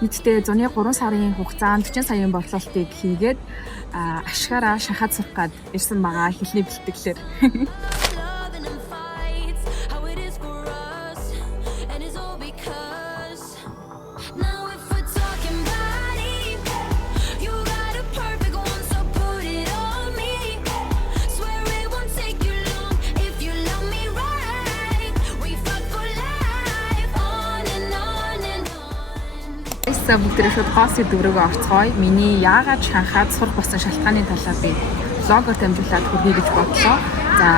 Нийтдээ зуны 3 сарын хугацаанд 40 саяын борлуулалтыг хийгээд ашгаараа шахаад сурах гээд ирсэн байгаа хэлний бэлтгэлээр. Loving and fights, how it is for us, and it's all because now if we're talking body, you got a perfect one, so put it on me. Swear it won't take you long if you love me right. We fight for life, on and on and on. Эсэ бүгдээ шууд хоосын дөрөвгөө орцгоё. Миний яагаад шанхаад сурах болсон шалтгааны талаар би блогоор дамжуулаад хүргэе гэж бодлоо. За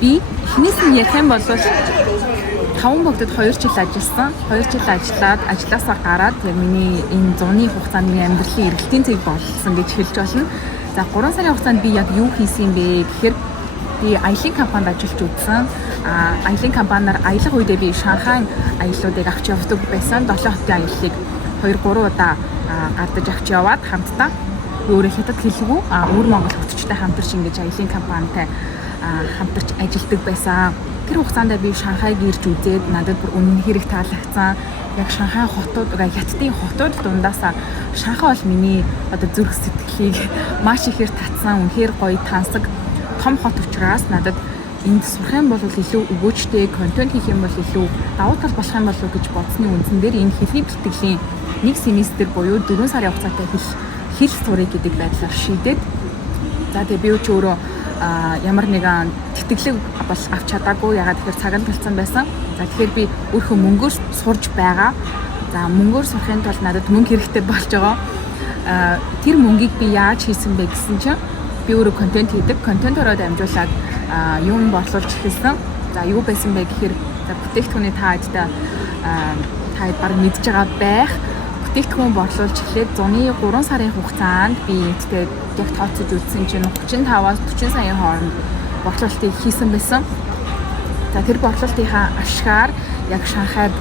би эхнээс нь ярих юм бол 5 богдод 2 жил ажилласан. 2 жил ажиллаад ажлаасаа гараад яг миний энэ зуны хугацаанд миний амьдралын эргэлтийн цэг болсон гэж хэлж болно. За 3 сарын хугацаанд би яг юу хийсэн юм бэ гэхээр би аялын компанид ажиллаж үзсэн. Аялын компаниар аялах үедээ би Шанхай аяллуудыг авч явдаг байсан. 7 хотын аяллыг 2-3 удаа гардаж авч яваад хамтдаа өөрөө хятад хэлгүй өөр Монгол хөтчтэй хамтарч ингэж аялын компанитай хамтарч ажилладаг байсан. Тэр хугацаанд би Шанхайг ирж үзээд надад бүр үнэн хэрэг таалагдсан. Яг Шанхай хотууд, хятадын хотууд дундаасаа Шанхай бол миний одоо зүрх сэтгэлийг маш ихээр татсан. Үнэхээр гоё тансаг том хот учраас надад энд сурах юм бол илүү өгөөжтэй контент хийх юм бол илүү давуу тал болох юм болов уу гэж бодсны үндсэн дээр энэ хэлний бэлтгэлийн 1 семестр буюу 4 сарын хугацаатай хэл сурах гэдэг байдлаар шийдээд за тэгээ би өөрөө ямар нэгэн тэтгэлэг бол авч чадаагүй. Ягаад тэгэхээр цаг нь талцсан байсан. За тэгэхээр би өөрөө мөнгөөр сурж байгаа. За мөнгөөр сурахын тулд надад мөнгө хэрэгтэй болж байгаа. Тэр мөнгийг би яаж хийсэн бэ гэсэн чинь би өөрөө контент хийдэг. Контентороо дамжуулаад юм борлуулж эхэлсэн. За юу байсан бэ гэхээр бүтээгдэхүүний та хэд баг мэдж байгаа байх. Бүтээгдэхүүн борлуулж эхлээд зуны 3 сарын хугацаанд би энэтэй яг тооцож үзсэн чинь 35-аас 40 саяын хооронд борлуулалтыг хийсэн байсан. За тэр борлуулалтынхаа ашгаар яг Шанхайд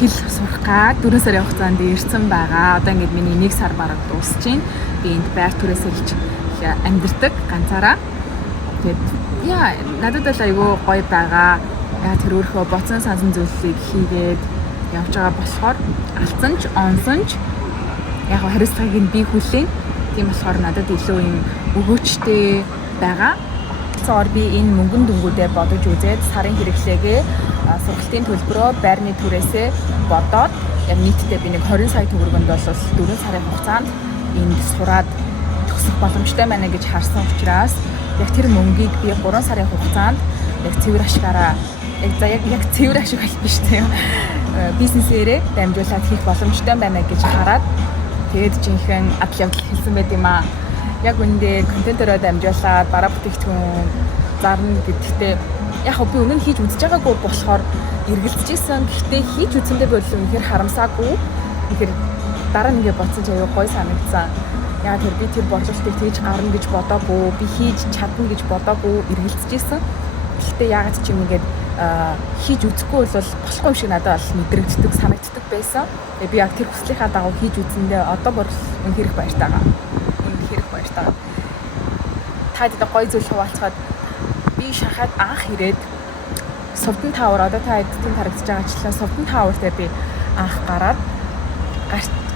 хэл сурах гад 4 сарын хугацаанд ирсэн байгаа. Одоо ингээд миний 1 сар бараг дуусч байна. Би энд байр түрээсээ хэлж амьдэрдэг ганцаараа. Тэгээд надад л айгүй гоё байгаа. Яг тэр өөрөө боцсон сансан зүйлсийг хийгээд явж байгаа болохоор алдсан ч онсон ч яг хариуцлагыг нь би хүлээн. Тийм болохоор надад илүү юм өгөөчтэй байгаа. Тэгэхээр би энэ мөнгөн дүнгуудээ бодож үзээд сарын хэрэглээгээ сургалтын төлбөрөө байрны түрээсээ бодоод яг нийтдээ би нэг 20 сая төгрөгөнд бол 4 сарын хугацаанд энд сураад төгсөх боломжтой байна гэж харсан учраас яг тэр мөнгийг би 3 сарын хугацаанд яг цэвэр ашгаараа яг цэвэр ашиг биш тийм бизнесээрээ дамжуулаад хийх боломжтой байна гэж хараад тэгээд жинхэнэ адал явдал хэлсэн байт юм аа. Яг үндэ контентороо дамжуулаад бараа бүтээгдэхүүн зарна гэдэгтээ яг би өмнө хийж үзэж байгаагүй болохоор эргэлзэж исэн. Гэхдээ хийж үзсэндээ бол үнэхээр харамсаагүй. Тэгэхээр дараа нь ингээ бодсон ч аюу гой санагдсан. Яг тэр би тэр борлуулалтыг тэгж гарна гэж бодоогүй, би хийж чадна гэж бодоогүй эргэлзэж исэн. Гэхдээ яагаад ч юм ингээд хийж үзэхгүй бол болохгүй юм шиг надад бол мэдрэгддэг, санагддаг байсан. Тэгээ би яг тэр хүслийнхаа дагуу хийж үзэндээ одоо бүр үнэхээр баяртай байгаа. Үнэхээр баяртай. Таад гоё зүйл хуваалцахад би Шанхайд анх ирээд Сувдан Тавар одоо та эдгээр харагдаж байгаачлаа Сувдан Тавар дээр би анх гараад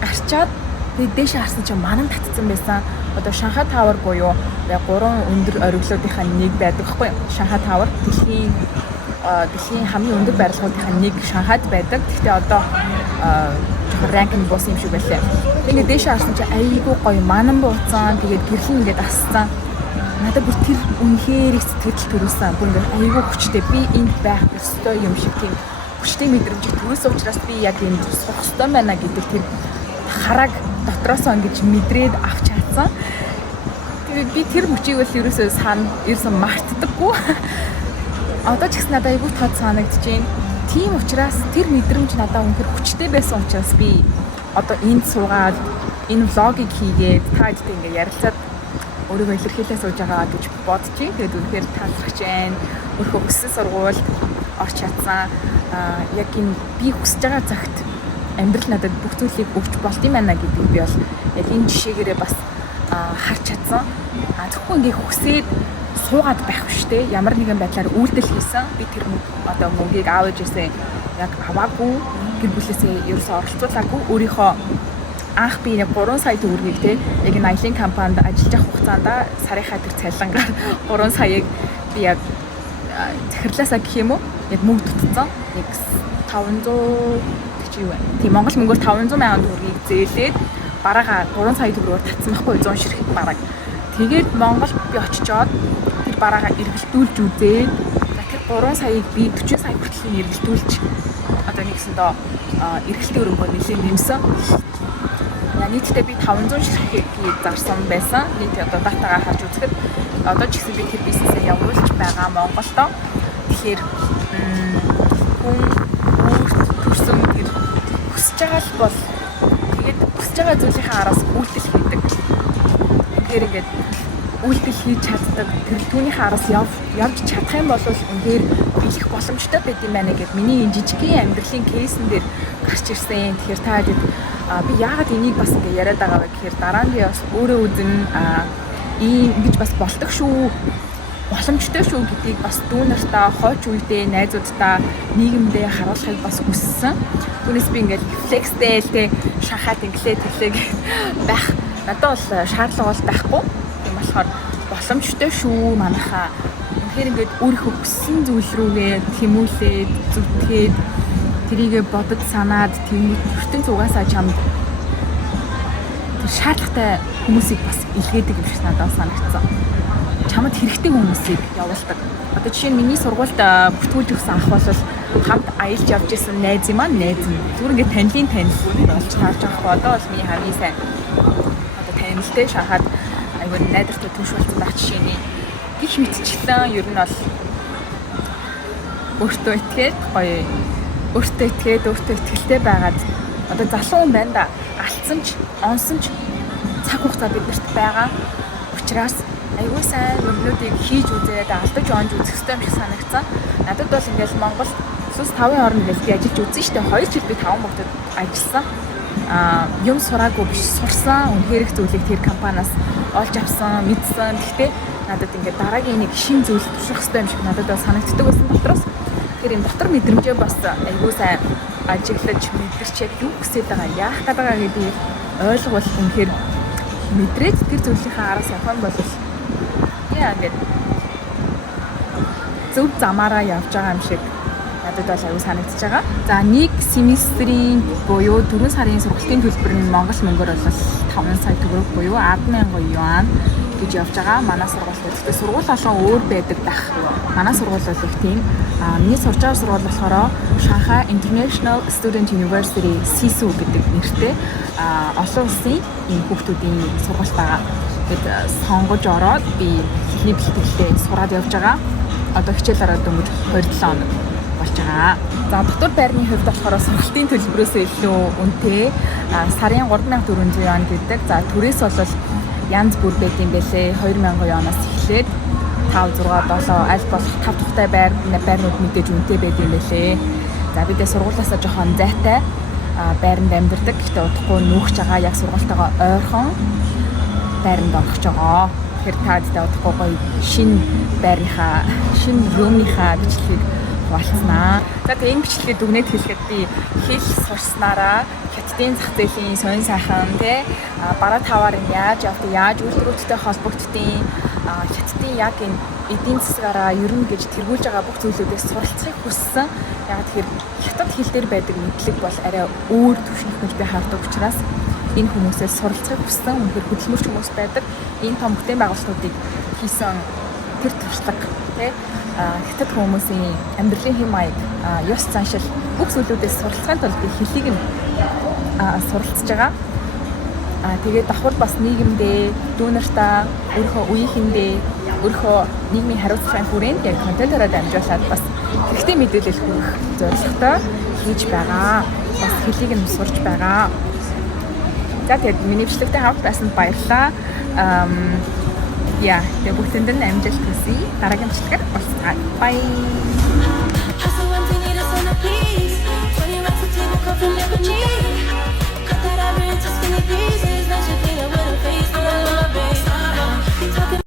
гарчаад тэгээд дээш харсан чинь манан татсан байсан. Одоо Шанхай Тавар буюу 3 өндөр ориглуудынхаа нэг байдаг байхгүй юу? Шанхай Тавар дэлхийн хамгийн өндөр барилгуудынхаа нэг Шанхайд байдаг. Гэхдээ одоо ранкинг босс юм шиг байлаа. Тэгээд дээш харсан чинь айгүй гоё манан бууцсан. Тэгээд гэрхэн ингээд асцсан. Надад бүр тэр үнэхээр их сэтгэл төрүүлсэн. Бүр ингээд айгүй хүчтэй би энд байх ёстой юм шиг тийм хүчтэй мэдрэмж төрүүлсэн учраас би яг энд сурах ёстой байна гэдэг тэр хараг дотроосоо ингэж мэдрээд авч чадсан. Тэгээд би тэр хүчийг бол ерөөсөө ерөөсөн мартдаггүй. Одоо ч гэсэн надад айгүй тод санагдаж байна. Тийм учраас тэр мэдрэмж надад үнэхээр хүчтэй байсан учраас би одоо энд суугаад энэ влогийг хийгээд та хэдтэй ингэ ярилцаад өөрийгөө илэрхийлээ сууж байгаа гэж бодож байна. Тэгээд үнэхээр талархаж байна. Өөрөө өссөн сургуульд орч чадсан. Яг энэ би хүсэж байгаа цагт амьдрал надад бүх зүйлийг өгч болт юм байна гэдэг би бол яг энэ жишээгээрээ бас харж чадсан. Зөвхөн ингээ хүсээд суугаад байх биш те. Ямар нэгэн байдлаар үйлдэл хийсэн. Би тэр одоо мөнгийг аавж ирсэн яг аваагүй. гэр бүлээсээ ерөөсөө оролцуулаагүй өөрийнхөө анх би нэг 3 сая төгрөгийг те яг энэ аялын компанид ажиллаж явах хугацаанд сарынхаа тэр цалингаар 3 саяыг би яг захирлаасаа гэх юм уу яг мөнгө дутцсан. Нэг 500 чи юу вэ? Тийм Монгол мөнгөөр 500 сая төгрөгийг зээлээд бараагаа 3 сая төгрөгөөр татсан байхгүй 100 ширхэг бараг. Тэгээд Монгол би очичоод тэр бараагаа эргэлдүүлж үзээд за тэр 3 саяыг би 40 сая хүртэл эргэлдүүлж одоо нэгсэндээ эргэлтийн өрөнгөө нэлээд нэмсэн. Нийтдээ би 500 ширхгийг зарсан байсан. Нийт одоо датагаар харж үзэхэд одоо ч гэсэн би тэр бизнесээ явуулж байгаа Монголдо. Тэгэхээр хүн өөрт төрсөн тэр хүсэж байгаа л бол тэгээд хүсэж байгаа зүйлийнхаа араас үйлдэл хийдэг. Тэгэхээр ингээд үйлдэл хийж чаддаг тэр түүнийхээ араас явж чадах юм бол үнээр биелэх боломжтой байд юм байна гэд миний энэ жижигхэн амьдралын кейсэн дээр гарч ирсэн. Тэгэхээр та хэд би яагаад энийг бас ингэ яриад байгаа вэ гэхээр дараа нь бас өөрөө үзэн ийм ингэж бас болдог шүү. Боломжтой шүү гэдгийг бас дүү нартаа, хойч үедээ, найзуудтай, нийгэмдээ харуулахыг бас хүссэн. Түүнээс би ингээд флекстэй л шахаад инглээ тэглээ байх. Надад бол шаардлага бол байхгүй. Тийм болохоор боломжтой шүү манайхаа. Тэгэхээр ингээд өөрийнхөө хүссэн зүйл рүүгээ тэмүүлээд, зүтгээд тэрийгэ бодож санаад ертөнц угаасаа чамд тэр шаардлагатай хүмүүсийг бас илгээдэг юм шиг надад санагдсан. Чамд хэрэгтэй хүмүүсийг явуулдаг. Одоо жишээ нь миний сургуульд бүртгүүлж өгсөн ах бол хамт аялж явж исэн найз юм аа, найз нь. Зүгээр ингээд танилын танил болж таарч байгаа хөө одоо бол миний хамгийн сайн одоо танилтэй шахаад айгүй найдвартай түнш болсон байх жишээний гих мэдчлэн ер нь бол өөртөө итгээд гоё өөртөө итгэлтэй байгаад одоо залуу хүн байна да алдсан ч онсон ч цаг хугацаа биднэрт байгаа учраас айгүй сайн юмнуудыг хийж үзээд алдаж онж үзэх хэрэгтэй юм шиг санагдсан. Надад бол ингээл Монгол сүс 5-ын орнд ингээл би ажиллаж үзсэн шүү дээ. 2 жил би 5 мөрөдөд ажилласан. Юм сураагүй биш сурсан. Үнэхээр их зүйлийг тэр компаниас олж авсан, мэдсэн. Гэхдээ надад ингээд дараагийн нэг шин зүйл турших хэрэгтэй юм шиг надад бол санагддаг байсан дотроос. Тэр юм дотор мэдрэмжээ бас айгүй сайн ажиглаж мэдэрч яг юу хүсэж байгаа, яах гээд байгаа гэдгийг ойлгох үнэхээр мэдрээд тэр зүйлийнхаа араас явах нь бол яа ингээд зөв замаараа явж байгаа юм шиг надад бол аюу санагдчихж байгаа. За нэг семестрийн буюу 4 сарын сургалтын төлбөр нь Монгол мөнгөөр бол 5 сая төгрөг буюу 10,000 юан гэж явж байгаа. Манай сургууль гэхдээ сургууль олон өөр байдаг дах. Манай сургууль бол их тийм. Миний сурж байгаа сургууль болохоор Shanghai International Student University SISU гэдэг нэртэй олон улсын ийм хүүхдүүдийн сургууль байгаа. Тэгэд сонгож ороод би эхний бэлтгэлээ сураад явж байгаа. Одоо хичээл ороод өнгөж 2-7 хоног болж байгаа. За дотор байрны хувьд болохоор сургалтын төлбөрөөс илүү үнэтэй. Сарын 3,400 юан гэдэг. За түрээс бол янз бүр байт юм бэлээ. 2,000 юанаас эхлээд 5, 6, 7 аль болох 5 дахьтай байрнууд мэдээж үнэтэй байт юм бэлээ. За бид сургуулиасаа жоохон зайтай байранд амьдардаг. Гэхдээ удахгүй нүүхж байгаа яг сургуультайгаа ойрхон байранд орох гэж байгаа. Тэгэхээр таадтай удахгүй гоё шинэ байрныхаа, шинэ румынхаа бичлэгийг хуваалцсанаа. За тэгээ энэ бичлэгийг дүгнээд хэлэхэд би хэл сурснараа хятадын зах зээлийн сонин сайхан тий бараа таваар яаж явдаг, яаж үйлдвэрүүдтэй холбогддгийг хятадын яг энэ эдийн засгаараа ер нь гэж тэргүүлж байгаа бүх зүйлүүдээс суралцахыг хүссэн. Яг тэгэхээр хятад хэл дээр байдаг мэдлэг бол арай өөр түвшинх гэж би хардаг учраас энэ хүмүүсээс суралцахыг хүссэн. Үнэхээр хөдөлмөрч хүмүүс байдаг. Энэ том бүтээн байгуулалтуудыг хийсэн тэр туршлага тий хятад хүмүүсийн амьдралын хэм маяг, ёс заншил бүх зүйлүүдээс суралцахын тулд би хэлийг нь суралцж байгаа. Тэгээд давхар бас нийгэмдээ, дүү нартаа, өөрийнхөө үеийнхэндээ, өөрийнхөө нийгмийн хариуцлагын хүрээнд яг контентоор дамжуулаад бас хэрэгтэй мэдээлэл хүргэх зорилготой хийж байгаа. Бас хэлийг нь сурж байгаа. За тэгээд миний бичлэгтэй хамт байсанд баярлалаа. Yeah, тэгээ бүгдэнд нь амжилт хүсье. Дараагийн бичлэгээр уулзцгаая. Bye. Please, 20 racks of table come from Lebanese. Cut that ivory into skinny pieces.